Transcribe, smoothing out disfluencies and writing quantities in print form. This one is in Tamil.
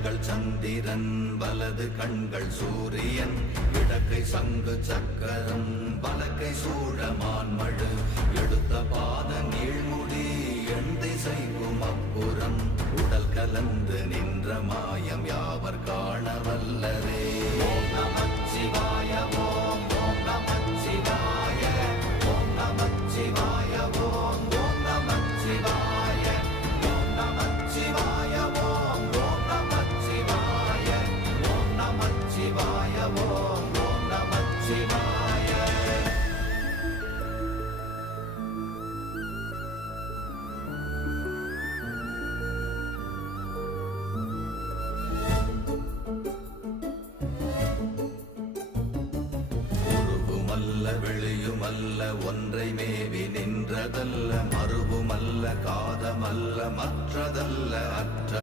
கண்கள் சந்திரன் வலது கண்கள் சூரியன் இடக்கை சங்கு சக்கரம் வலக்கை சூழமான்மழு எடுத்த பாத நீழ்முடி எண் திசைக்கும் அப்புறம் உடல் கலந்து நின்ற மாயம் யாவர் காண வல்லரே. ஓம் நமச்சிவாய ஓம் ஓம் நமச்சிவாய ஓம் நமச்சிவாய ஓம் ஓம் நமச்சிவாய ஓம் நமச்சிவாய ஓம் ஓம் நமச்சிவாய ஓம் நமச்சிவாய ஓம் ஓம் நமச்சிவாய. வெளியுமல்ல ஒன்றை மேவி நின்றதல்ல மறுவுமல்ல காதமல்ல மற்றதல்ல அற்ற